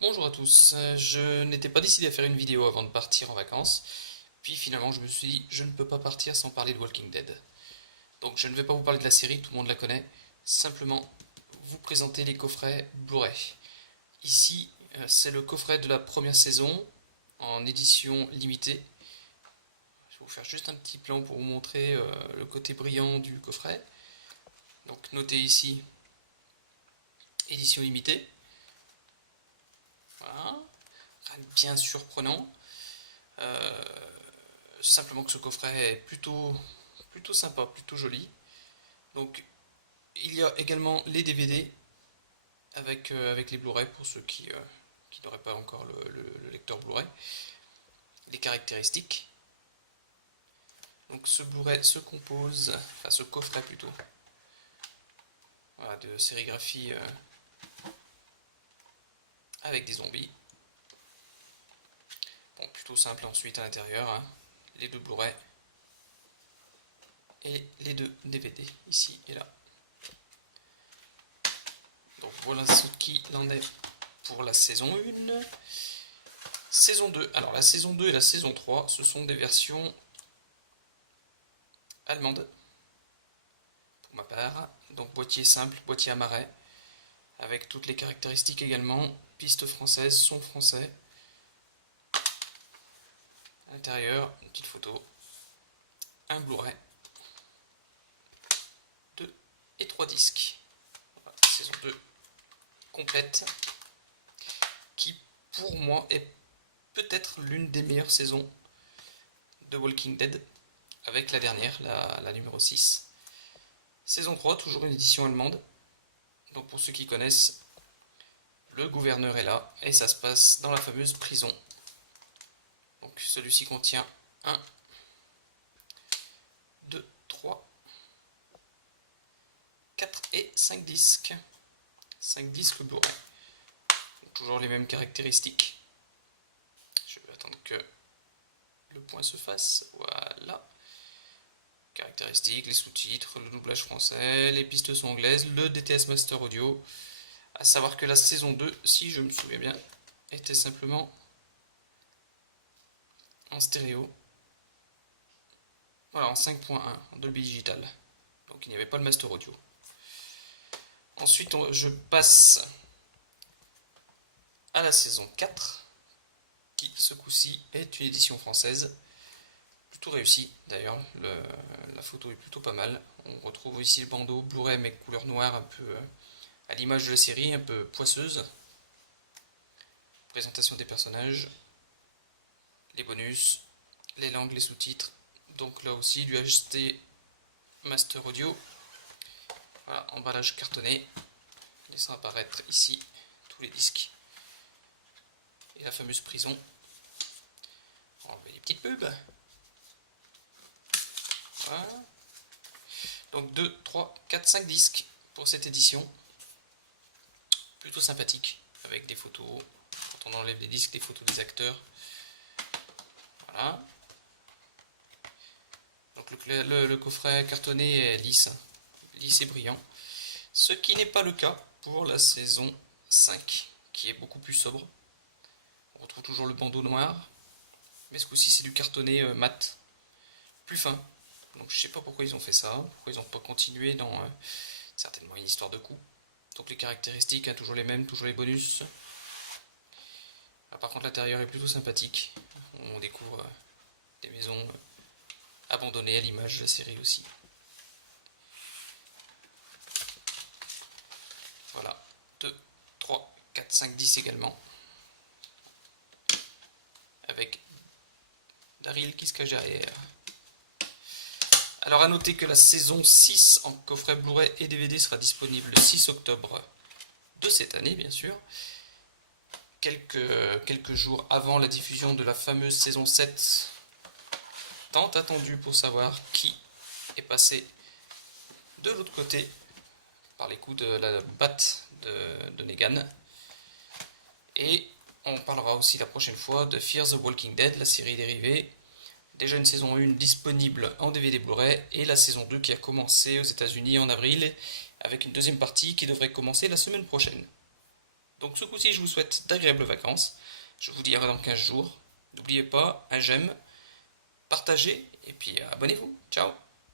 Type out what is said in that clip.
Bonjour à tous, je n'étais pas décidé à faire une vidéo avant de partir en vacances, puis finalement je me suis dit je ne peux pas partir sans parler de Walking Dead. Donc je ne vais pas vous parler de la série, tout le monde la connaît, simplement vous présenter les coffrets Blu-ray. Ici, c'est le coffret de la première saison en édition limitée. Je vais vous faire juste un petit plan pour vous montrer le côté brillant du coffret. Donc notez ici édition limitée. Voilà, rien de bien surprenant. Euh, Simplement que ce coffret est plutôt sympa, plutôt joli. Donc il y a également les DVD avec les Blu-ray pour ceux qui n'auraient pas encore le lecteur Blu-ray. Les caractéristiques. Donc ce Blu-ray se compose, enfin ce coffret plutôt, voilà, de sérigraphie avec des zombies. Bon, plutôt simple ensuite à l'intérieur, hein. Les deux Blu-ray et les deux DVD, ici et là. Donc voilà ce qu'il en est pour la saison 1. Saison 2. Alors la saison 2 et la saison 3, ce sont des versions allemandes, pour ma part. Donc boîtier simple, boîtier à marais, avec toutes les caractéristiques également. Piste française, son français. À l'intérieur, une petite photo. Un Blu-ray. 2 et 3 disques. Voilà, saison 2 complète. Qui pour moi est peut-être l'une des meilleures saisons de Walking Dead, avec la dernière, la numéro 6. Saison 3, toujours une édition allemande. Donc pour ceux qui connaissent, le gouverneur est là et ça se passe dans la fameuse prison. Donc celui-ci contient 1, 2, 3, 4 et 5 disques. 5 disques Blu-ray. Toujours les mêmes caractéristiques. Je vais attendre que le point se fasse. Voilà. Caractéristiques, les sous-titres, le doublage français, les pistes sont anglaises, le DTS Master Audio. À savoir que la saison 2, si je me souviens bien, était simplement en stéréo. Voilà, en 5.1, en Dolby Digital. Donc il n'y avait pas le Master Audio. Ensuite, je passe à la saison 4, qui ce coup-ci est une édition française. Plutôt réussie d'ailleurs, la photo est plutôt pas mal. On retrouve ici le bandeau Blu-ray mais couleur noire, un peu à l'image de la série, un peu poisseuse. Présentation des personnages, les bonus, les langues, les sous-titres. Donc là aussi du HT Master Audio. Voilà, emballage cartonné. Laissant apparaître ici tous les disques. Et la fameuse prison. On va enlever les petites pubs. Voilà. Donc 2, 3, 4, 5 disques pour cette édition. Plutôt sympathique, avec des photos. Quand on enlève les disques, des photos des acteurs. Voilà. Donc le coffret cartonné est lisse et brillant. Ce qui n'est pas le cas pour la saison 5, qui est beaucoup plus sobre. On retrouve toujours le bandeau noir, mais ce coup-ci c'est du cartonné mat, plus fin. Donc je sais pas pourquoi ils ont fait ça, pourquoi ils n'ont pas continué dans certainement une histoire de coût. Donc les caractéristiques, hein, toujours les mêmes, toujours les bonus. Par contre l'intérieur est plutôt sympathique. On découvre des maisons abandonnées à l'image de la série aussi. Voilà, 2, 3, 4, 5, 10 également. Avec Daryl qui se cache derrière. Alors à noter que la saison 6 en coffret Blu-ray et DVD sera disponible le 6 octobre de cette année bien sûr. Quelques jours avant la diffusion de la fameuse saison 7, tant attendue pour savoir qui est passé de l'autre côté par les coups de la batte de Negan. Et on parlera aussi la prochaine fois de Fear the Walking Dead, la série dérivée. Déjà une saison 1 disponible en DVD Blu-ray et la saison 2 qui a commencé aux États-Unis en avril avec une deuxième partie qui devrait commencer la semaine prochaine. Donc ce coup-ci, je vous souhaite d'agréables vacances. Je vous dis à dans 15 jours. N'oubliez pas, un j'aime, partagez et puis abonnez-vous. Ciao!